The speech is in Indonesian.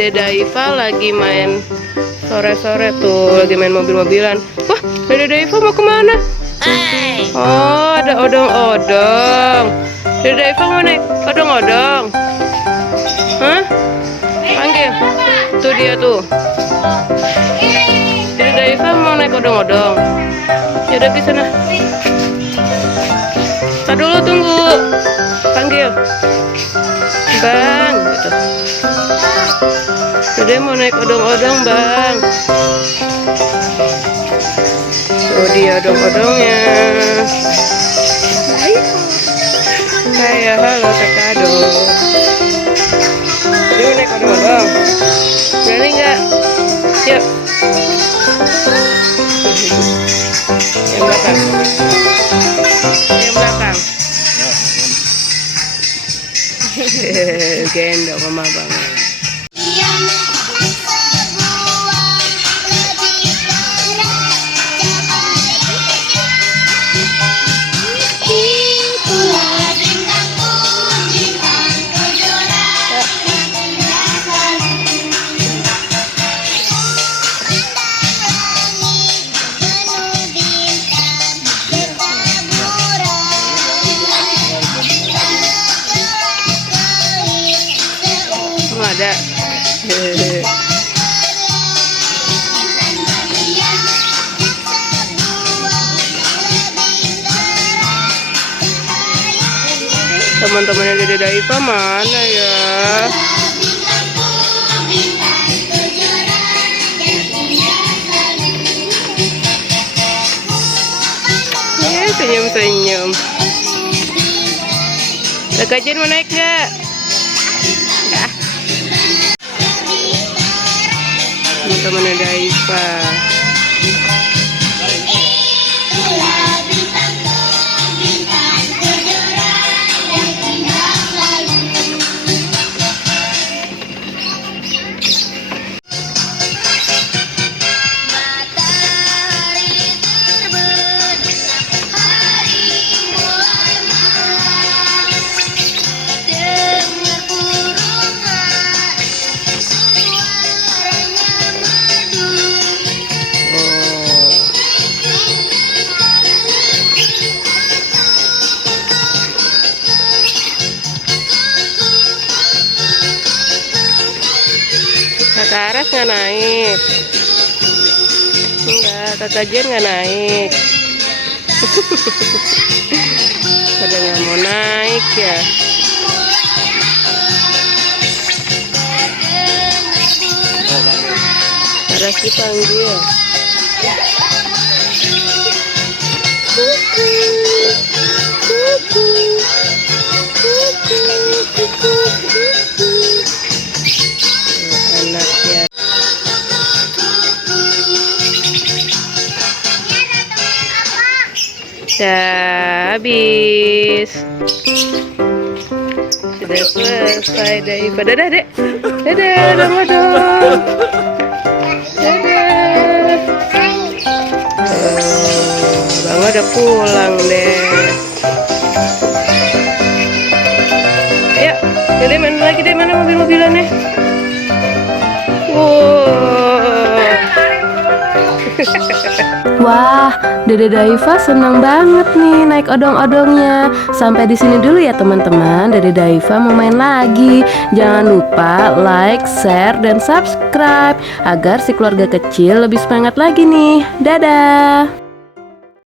Dede Daiva lagi main sore-sore tuh, lagi main mobil-mobilan. Wah, Dede Daiva mau kemana? Oh, ada odong-odong. Dede Daiva mau naik odong-odong. Hah? Panggil. Tuh dia tuh. Dede Daiva mau naik odong-odong. Ya udah ke sana. Tar dulu, tunggu. Panggil. Bang, gitu. Dede mau naik odong-odong, Bang. Tuh dia odong-odongnya. Hai, halo Kakado. Dia mau naik odong-odong. Berani nggak? Yuk. Yang belakang. Yang belakang. Gendong sama Bang. Ada teman-temannya Dede Daiva mana ya? Senyum-senyum. Kajian mau naik nggak? Teman-temannya Daiva. Kakak Aras nggak naik. Enggak, Kakak Jen nggak naik. Pada nggak mau naik ya. Aras dipanggil. Udah habis. Sudah selesai Daiva. Dadah, Dek. Dadah, odong-odong. Dadah. Bang udah pulang deh. Ayo, Dede main lagi deh, mana mobil-mobilannya? Wah, Dede Daiva senang banget nih naik odong-odongnya. Sampai di sini dulu ya teman-teman. Dede Daiva mau main lagi. Jangan lupa like, share, dan subscribe agar si keluarga kecil lebih semangat lagi nih. Dadah.